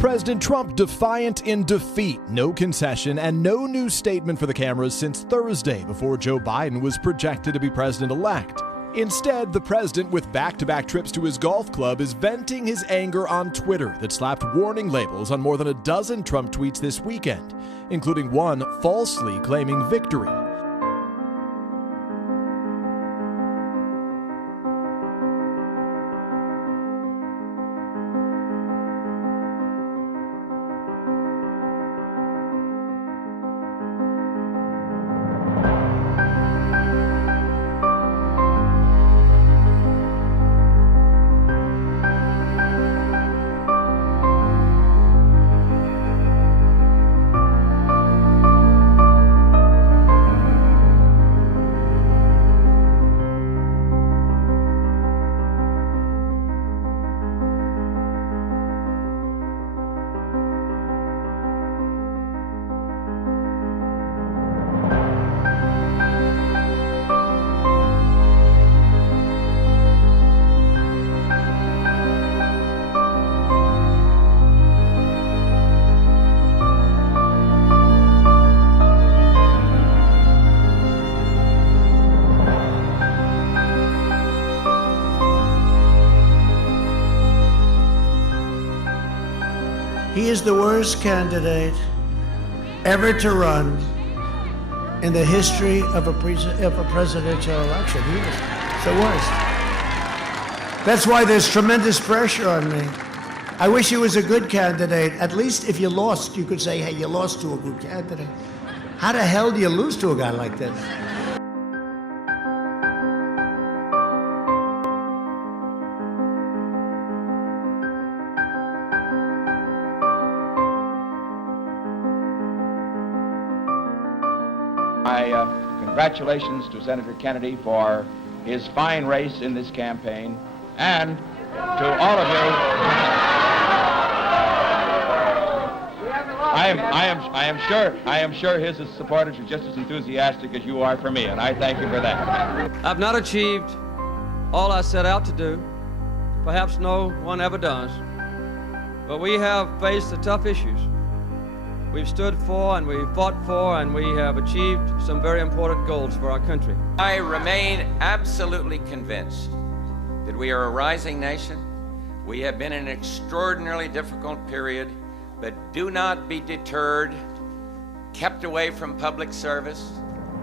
President Trump defiant in defeat, no concession, and no new statement for the cameras since Thursday before Joe Biden was projected to be president-elect. Instead, the president, with back-to-back trips to his golf club, is venting his anger on Twitter that slapped warning labels on more than a dozen Trump tweets this weekend, including one falsely claiming victory. He is the worst candidate ever to run in the history of a presidential election. He is the worst. That's why there's tremendous pressure on me. I wish he was a good candidate. At least if you lost, you could say, hey, you lost to a good candidate. How the hell do you lose to a guy like this? My congratulations to Senator Kennedy for his fine race in this campaign, and to all of you. I am sure his supporters are just as enthusiastic as you are for me, and I thank you for that. I've not achieved all I set out to do. Perhaps no one ever does. But we have faced the tough issues. We've stood for and we've fought for and we have achieved some very important goals for our country. I remain absolutely convinced that we are a rising nation. We have been in an extraordinarily difficult period, but do not be deterred, kept away from public service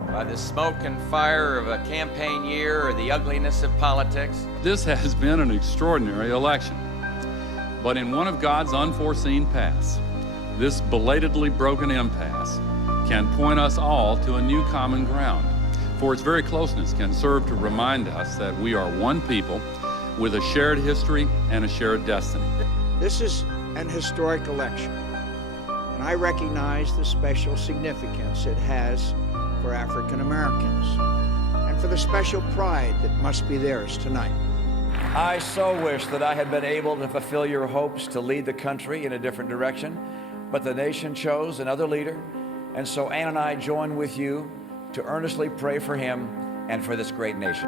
by the smoke and fire of a campaign year or the ugliness of politics. This has been an extraordinary election, but in one of God's unforeseen paths, this belatedly broken impasse can point us all to a new common ground, for its very closeness can serve to remind us that we are one people with a shared history and a shared destiny. This is an historic election, and I recognize the special significance it has for African Americans and for the special pride that must be theirs tonight. I so wish that I had been able to fulfill your hopes to lead the country in a different direction, but the nation chose another leader, and so Ann and I join with you to earnestly pray for him and for this great nation.